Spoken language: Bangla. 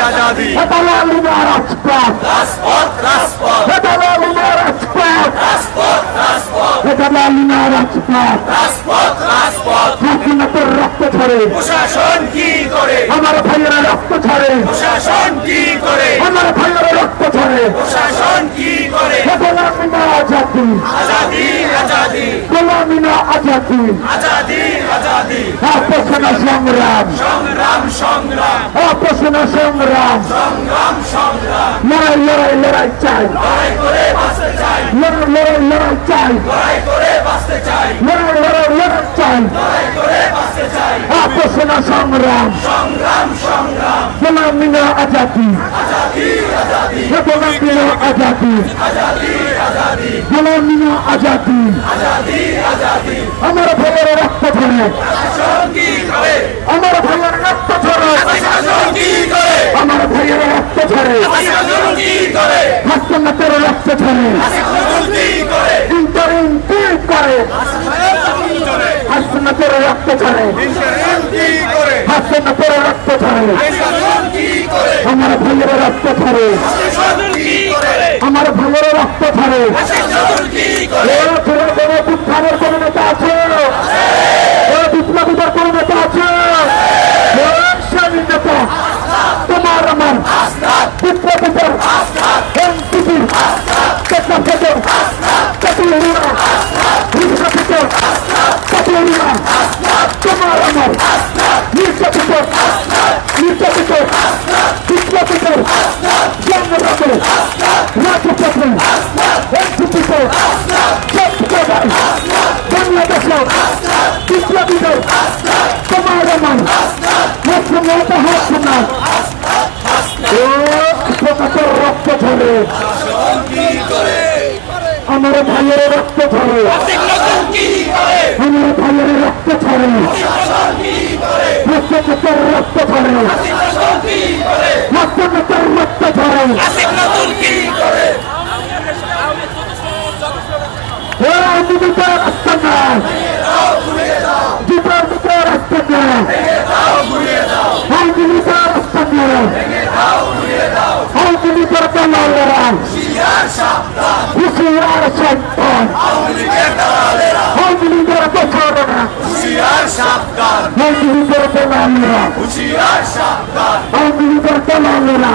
আজাদি হেদালালিনা রাজপথ রাজপথ রাজপথ হেদালালিনা রাজপথ রাজপথ রাজপথ হেদালালিনা রাজপথ রাজপথ রাজপথ হাসিনার রক্ত ঝরে প্রশাসন কি করে আমার ভাইয়েরা রক্ত ঝরে প্রশাসন কি করে আমার ভাইয়েরা রক্ত ঝরে প্রশাসন কি করে হেদালালিনা আজাদি আজাদি আজাদি গোলামিনা আজাদি আজাদি আজাদি আপোষনা সংগ্রাম সংগ্রাম সংগ্রাম আপোষনা সংগ্রাম সংগ্রাম সংগ্রাম লড়াই লড়াই লড়াই চাই লড়াই করে বাঁচতে চাই লড়াই লড়াই লড়াই চাই লড়াই করে বাঁচতে চাই লড়াই লড়াই লড়াই চাই লড়াই করে বাঁচতে চাই আপোষনা সংগ্রাম সংগ্রাম সংগ্রাম গোলামিনা আজাদি আজাদি আজাদি গোলামিনা আজাদি আজাদি আজাদি গোলামিনা আজাদি আজাদি আজাদি আমার ভাইয়েরা রক্ত ঝরে প্রশাসন কি করে আমার ভাইয়েরা রক্ত ঝরে প্রশাসন কি করে আমার ভাইয়েরা রক্ত ঝরে প্রশাসন কি করে হাসনাতের রক্ত ঝরে প্রশাসন কি করে ইন্টারিম কি করে হাসনাতের রক্ত ঝরে প্রশাসন কি করে হাসনাতের রক্ত ঝরে প্রশাসন কি করে আমার ভাইয়েরা রক্ত ঝরে প্রশাসন কি করে আমার ভাইয়েরা রক্ত ঝরে প্রশাসন কি করে কোন বিপ্লবের কোন নেতা আছে কোন বিপ্লবীদের কোন নেতা আছে স্বাধীন নেতা তোমার আমার বিপ্লবীদের এনসিপির টেকনাফেদের টেকনোলজিরা বিপ্লবীদের টেকনোলজিরা তোমার আমার নির্যাতিত নির্যাতিত বিপ্লবীদের জন্মরাতে রাজপথে এনসিপিতে বাংলাদেশের বিপ্লবীদের তোমার আমার হাসনা রক্ত ঝরে আমার ভাইয়ের রক্ত ঝরে আমার ভাইয়ের রক্ত ঝরে হাসনাতের রক্ত ঝরে হাসনাতের রক্ত ঝরে বিজেপির আস্তানা বিপ্লবীদের আস্তানা বিজেপির আস্তানা বিজেপির দালালেরা হুঁশিয়ার সাবধান বিজেপির প্রচারণা বিজেপির দালালেরা বিজেপির দালালেরা